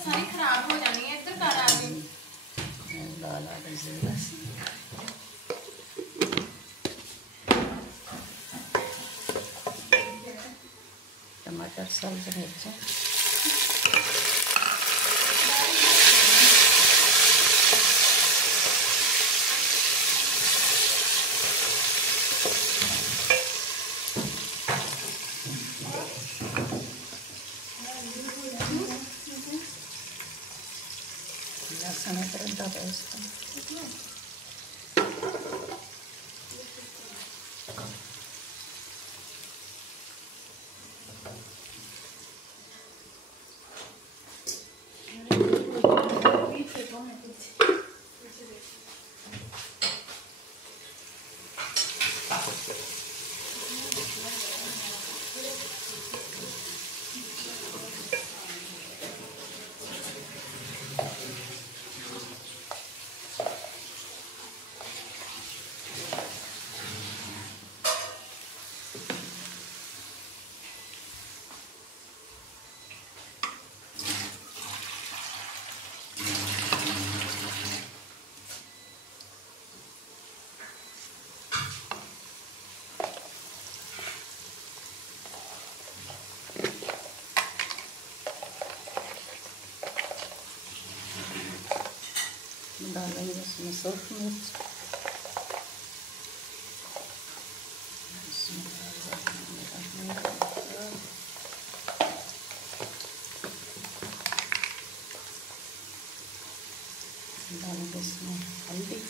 सारी खराब हो जानी है। इधर कर आ गई टमाटर सब्ज मिर्च लहसुन का पेस्ट डालेंगे इसमें सूखी मिर्च डालेंगे इसमें हल्दी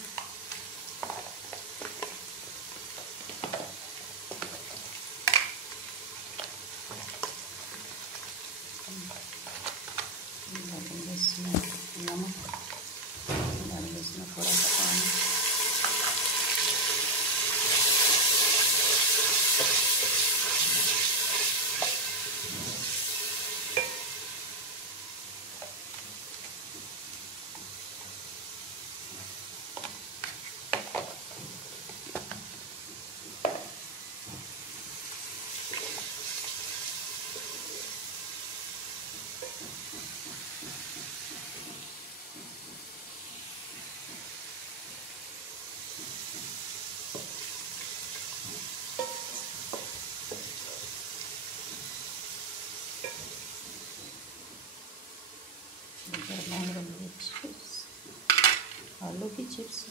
डालेंगे इसमें नमक डालेंगे इसमें थोड़ा सा पानी चिप्स आलू की चिप्स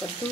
कद्दू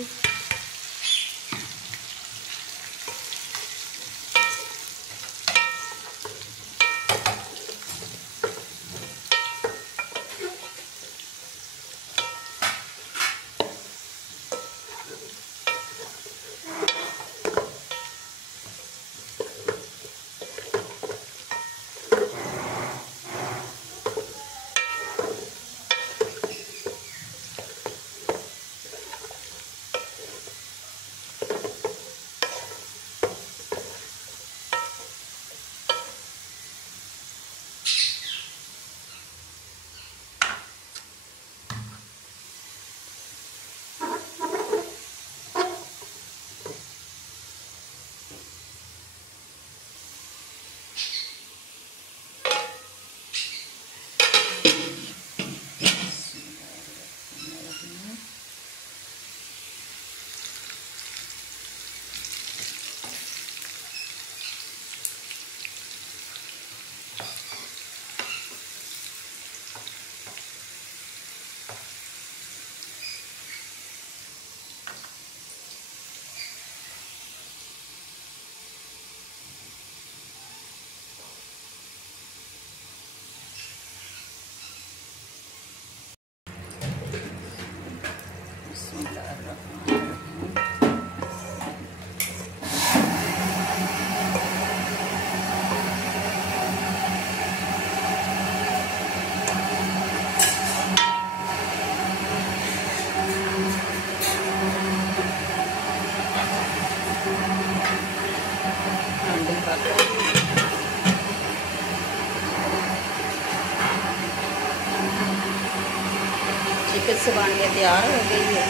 हांडी पक चिकन से बन के तैयार हो गई है।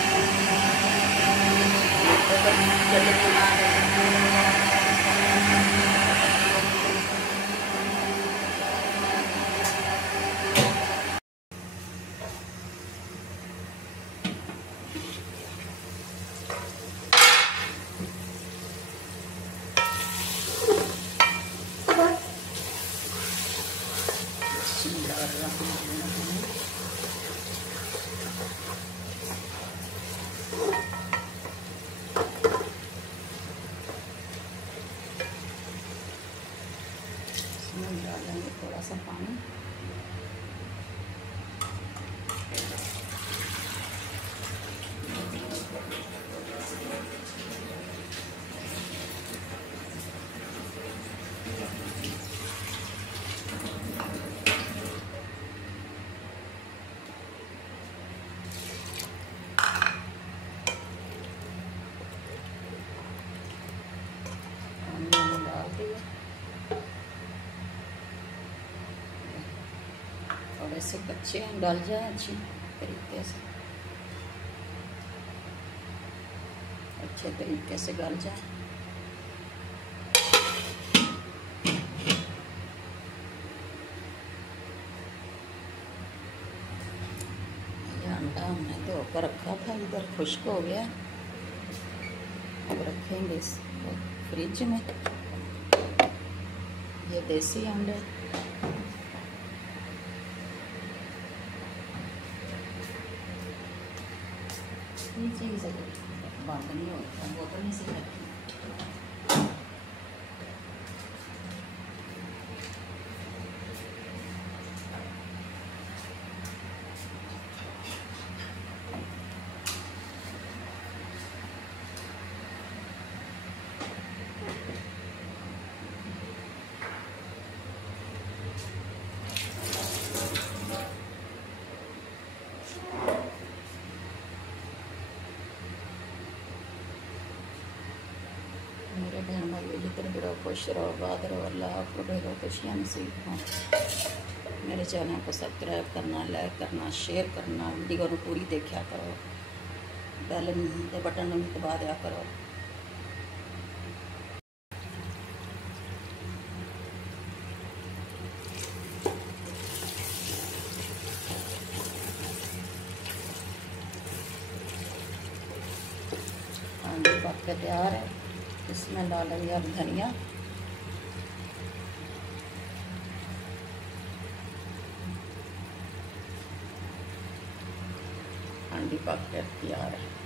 चटनी बना रहे हैं। इसमें डालेंगे थोड़ा सा पानी। डाल दिए और ऐसे कच्चे डाल जाए अच्छी तरीके से, अच्छे तरीके से गल जाए। ये अंडा हमने धोकर रखा था, इधर खुश्क हो गया। अब रखेंगे इसको फ्रिज में। ये देसी अंडे ये चीज़ बंद नहीं होता, बोतल नहीं से रखी। मेरे बहन भाई जितने बड़ा खुश रहो, आबाद रहो, अल्लाह आपको ढेरों खुशियाँ नसीब हों। मेरे चैनल को सब्सक्राइब करना, लाइक करना, शेयर करना, वीडियो को पूरी देखा करो, बेल के बटन भी दबा दिया करो। हांडी पक के तैयार है। इसमें डालेंगे अब धनिया। हांडी पक के तैयार है।